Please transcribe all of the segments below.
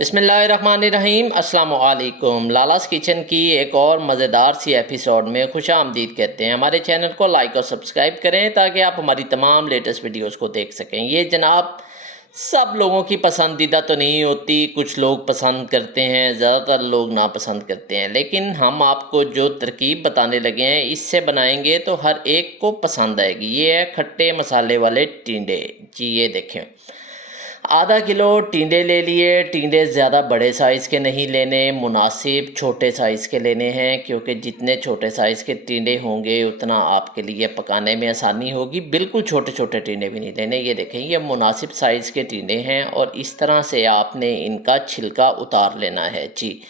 बिस्मिल्लाहिर्रहमानिर्रहीम अस्सलाम वालेकुम। लालास किचन की एक और मज़ेदार सी एपिसोड में खुशामदीद कहते हैं। हमारे चैनल को लाइक और सब्सक्राइब करें ताकि आप हमारी तमाम लेटेस्ट वीडियोस को देख सकें। ये जनाब सब लोगों की पसंदीदा तो नहीं होती, कुछ लोग पसंद करते हैं, ज़्यादातर लोग नापसंद करते हैं। लेकिन हम आपको जो तरकीब बताने लगे हैं इससे बनाएंगे तो हर एक को पसंद आएगी। ये है खट्टे मसाले वाले टिंडे। जी ये देखें, आधा किलो टिंडे ले लिए। टिंडे ज़्यादा बड़े साइज़ के नहीं लेने, मुनासिब छोटे साइज़ के लेने हैं, क्योंकि जितने छोटे साइज़ के टिंडे होंगे उतना आपके लिए पकाने में आसानी होगी। बिल्कुल छोटे छोटे टिंडे भी नहीं लेने। ये देखें, ये मुनासिब साइज़ के टिंडे हैं और इस तरह से आपने इनका छिलका उतार लेना है। जी,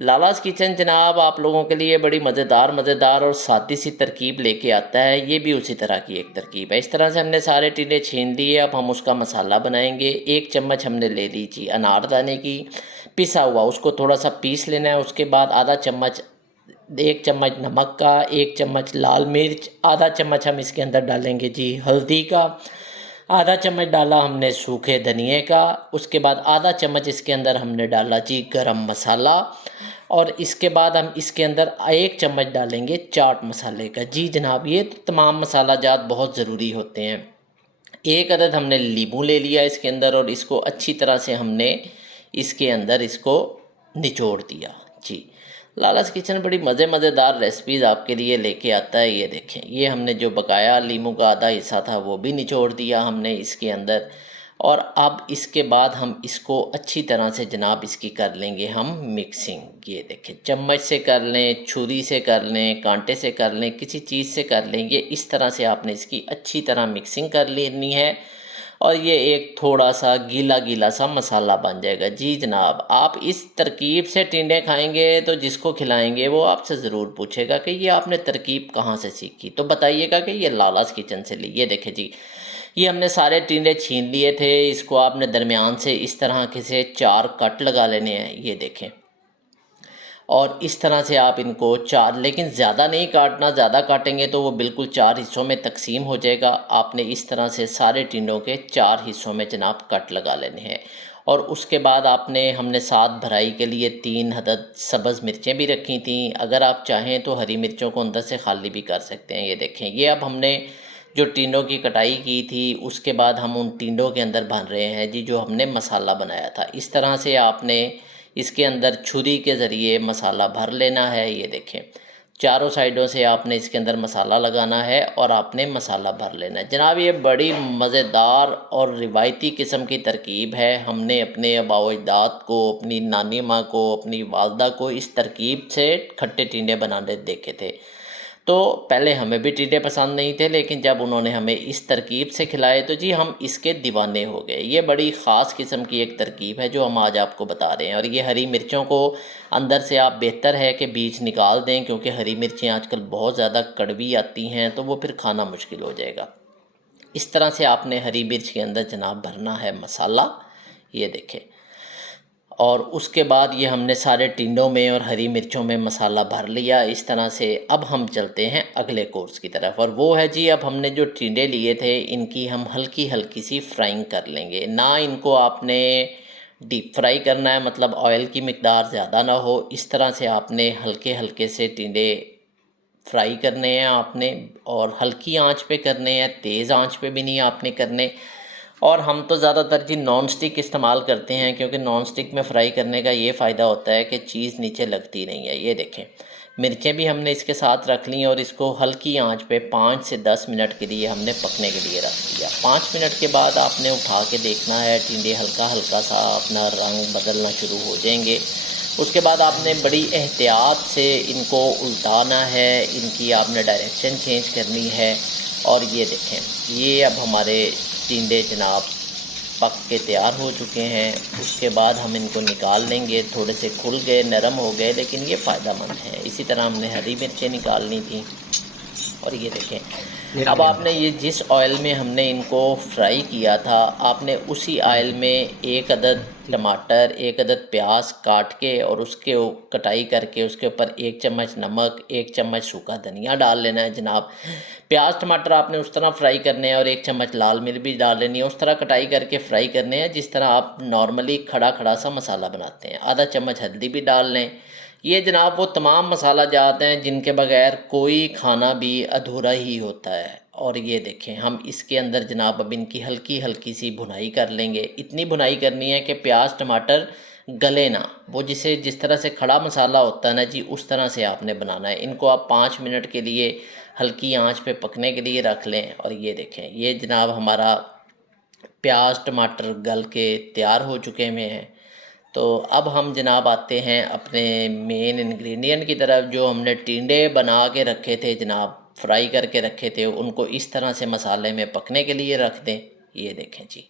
लालास किचन जनाब आप लोगों के लिए बड़ी मज़ेदार और सादी सी तरकीब लेके आता है। ये भी उसी तरह की एक तरकीब है। इस तरह से हमने सारे टिंडे छीन लिए। अब हम उसका मसाला बनाएंगे। 1 चम्मच हमने ले ली जी अनारदाने की पिसा हुआ, उसको थोड़ा सा पीस लेना है। उसके बाद आधा चम्मच 1 चम्मच नमक का, 1 चम्मच लाल मिर्च, आधा चम्मच हम इसके अंदर डालेंगे जी हल्दी का, आधा चम्मच डाला हमने सूखे धनिए का। उसके बाद आधा चम्मच इसके अंदर हमने डाला जी गरम मसाला और इसके बाद हम इसके अंदर 1 चम्मच डालेंगे चाट मसाले का। जी जनाब, ये तो तमाम मसाला जात बहुत ज़रूरी होते हैं। 1 अदद हमने नींबू ले लिया इसके अंदर और इसको अच्छी तरह से हमने इसके अंदर इसको निचोड़ दिया। जी, लालास किचन बड़ी मज़ेदार रेसिपीज़ आपके लिए लेके आता है। ये देखें, ये हमने जो बकाया नींबू का आधा हिस्सा था वो भी निचोड़ दिया हमने इसके अंदर। और अब इसके बाद हम इसको अच्छी तरह से जनाब इसकी कर लेंगे हम मिक्सिंग। ये देखें, चम्मच से कर लें, छुरी से कर लें, कांटे से कर लें, किसी चीज़ से कर लें। ये इस तरह से आपने इसकी अच्छी तरह मिक्सिंग कर लेनी है और ये एक थोड़ा सा गीला सा मसाला बन जाएगा। जी जनाब, आप इस तरकीब से टिंडे खाएंगे तो जिसको खिलाएंगे वो आपसे ज़रूर पूछेगा कि ये आपने तरकीब कहाँ से सीखी। तो बताइएगा कि ये लालास किचन से ली। ये देखें जी, ये हमने सारे टिंडे छीन लिए थे। इसको आपने दरमियान से इस तरह के से 4 कट लगा लेने हैं। ये देखें, और इस तरह से आप इनको 4, लेकिन ज़्यादा नहीं काटना, ज़्यादा काटेंगे तो वो बिल्कुल 4 हिस्सों में तकसीम हो जाएगा। आपने इस तरह से सारे टिंडों के 4 हिस्सों में जनाब कट लगा लेने हैं। और उसके बाद हमने साथ भराई के लिए 3 अदद सब्ज़ मिर्चें भी रखी थी। अगर आप चाहें तो हरी मिर्चों को अंदर से खाली भी कर सकते हैं। ये देखें, ये अब हमने जो टिंडों की कटाई की थी उसके बाद हम उन टिंडों के अंदर भर रहे हैं जी जो हमने मसाला बनाया था। इस तरह से आपने इसके अंदर छुरी के ज़रिए मसाला भर लेना है। ये देखें, चारों साइडों से आपने इसके अंदर मसाला लगाना है और आपने मसाला भर लेना है। जनाब, ये बड़ी मज़ेदार और रिवायती किस्म की तरकीब है। हमने अपने आबाओ अजदाद को, अपनी नानी माँ को, अपनी वालदा को इस तरकीब से खट्टे टिंडे बनाने देखे थे। तो पहले हमें भी टिंडे पसंद नहीं थे, लेकिन जब उन्होंने हमें इस तरकीब से खिलाए तो जी हम इसके दीवाने हो गए। ये बड़ी ख़ास किस्म की एक तरकीब है जो हम आज आपको बता रहे हैं। और ये हरी मिर्चों को अंदर से आप बेहतर है कि बीज निकाल दें, क्योंकि हरी मिर्चें आजकल बहुत ज़्यादा कड़वी आती हैं तो वो फिर खाना मुश्किल हो जाएगा। इस तरह से आपने हरी मिर्च के अंदर जनाब भरना है मसाला। ये देखें, और उसके बाद ये हमने सारे टिंडों में और हरी मिर्चों में मसाला भर लिया इस तरह से। अब हम चलते हैं अगले कोर्स की तरफ, और वो है जी, अब हमने जो टिंडे लिए थे इनकी हम हल्की सी फ्राइंग कर लेंगे। ना इनको आपने डीप फ्राई करना है, मतलब ऑयल की मिकदार ज़्यादा ना हो। इस तरह से आपने हल्के से टिंडे फ्राई करने हैं आपने, और हल्की आंच पे करने हैं, तेज़ आंच पे भी नहीं आपने करने। और हम तो ज़्यादातर जी नॉन स्टिक इस्तेमाल करते हैं, क्योंकि नॉन स्टिक में फ़्राई करने का ये फ़ायदा होता है कि चीज़ नीचे लगती नहीं है। ये देखें, मिर्चें भी हमने इसके साथ रख ली और इसको हल्की आंच पे 5 से 10 मिनट के लिए हमने पकने के लिए रख दिया। 5 मिनट के बाद आपने उठा के देखना है, टिंडे हल्का सा अपना रंग बदलना शुरू हो जाएंगे। उसके बाद आपने बड़ी एहतियात से इनको उल्टाना है, इनकी आपने डायरेक्शन चेंज करनी है। और ये देखें, ये अब हमारे टिंडे जनाब पक के तैयार हो चुके हैं। उसके बाद हम इनको निकाल लेंगे। थोड़े से खुल गए, नरम हो गए, लेकिन ये फ़ायदेमंद है। इसी तरह हमने हरी मिर्चें निकालनी थी। और ये देखें, अब आपने ये जिस ऑयल में हमने इनको फ्राई किया था, आपने उसी ऑयल में 1 अदद टमाटर, 1 अदद प्याज काट के और उसके कटाई करके उसके ऊपर 1 चम्मच नमक, 1 चम्मच सूखा धनिया डाल लेना है जनाब। प्याज टमाटर आपने उस तरह फ्राई करने हैं और 1 चम्मच लाल मिर्च भी डाल लेनी है। उस तरह कटाई करके फ्राई करने हैं जिस तरह आप नॉर्मली खड़ा खड़ा सा मसाला बनाते हैं। आधा चम्मच हल्दी भी डाल लें। ये जनाब वो तमाम मसाला जात हैं जिनके बगैर कोई खाना भी अधूरा ही होता है। और ये देखें, हम इसके अंदर जनाब अब इनकी हल्की हल्की सी भुनाई कर लेंगे। इतनी भुनाई करनी है कि प्याज टमाटर गले ना, वो जिस तरह से खड़ा मसाला होता है ना जी, उस तरह से आपने बनाना है। इनको आप 5 मिनट के लिए हल्की आंच पे पकने के लिए रख लें। और ये देखें, ये जनाब हमारा प्याज टमाटर गल के तैयार हो चुके हुए हैं। तो अब हम जनाब आते हैं अपने मेन इंग्रेडिएंट की तरफ। जो हमने टिंडे बना के रखे थे जनाब, फ्राई करके रखे थे, उनको इस तरह से मसाले में पकने के लिए रख दें। ये देखें जी,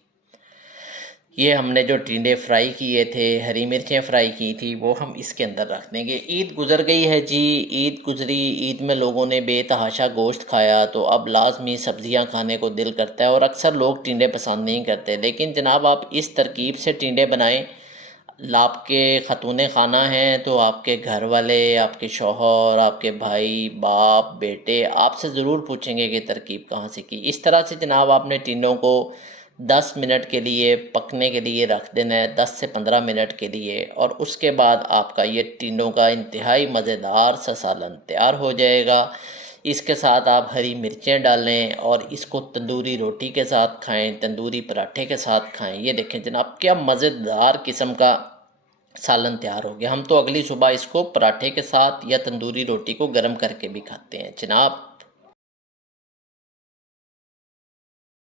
ये हमने जो टिंडे फ्राई किए थे, हरी मिर्चें फ्राई की थी, वो हम इसके अंदर रख देंगे। ईद गुज़र गई है जी, ईद गुज़री, ईद में लोगों ने बेतहाशा गोश्त खाया, तो अब लाजमी सब्ज़ियां खाने को दिल करता है। और अक्सर लोग टिंडे पसंद नहीं करते, लेकिन जनाब आप इस तरकीब से टिंडे बनाएं। आपके ख़तून खाना हैं तो आपके घर वाले, आपके शौहर, आपके भाई, बाप, बेटे आपसे ज़रूर पूछेंगे कि तरकीब कहाँ से की। इस तरह से जनाब आपने टिंडों को 10 मिनट के लिए पकने के लिए रख देना है, 10 से 15 मिनट के लिए। और उसके बाद आपका ये टिंडों का इंतहाई मज़ेदार सा सालन तैयार हो जाएगा। इसके साथ आप हरी मिर्चें डालें और इसको तंदूरी रोटी के साथ खाएं, तंदूरी पराठे के साथ खाएं। ये देखें जनाब, क्या मज़ेदार किस्म का सालन तैयार हो गया। हम तो अगली सुबह इसको पराठे के साथ या तंदूरी रोटी को गर्म करके भी खाते हैं जनाब।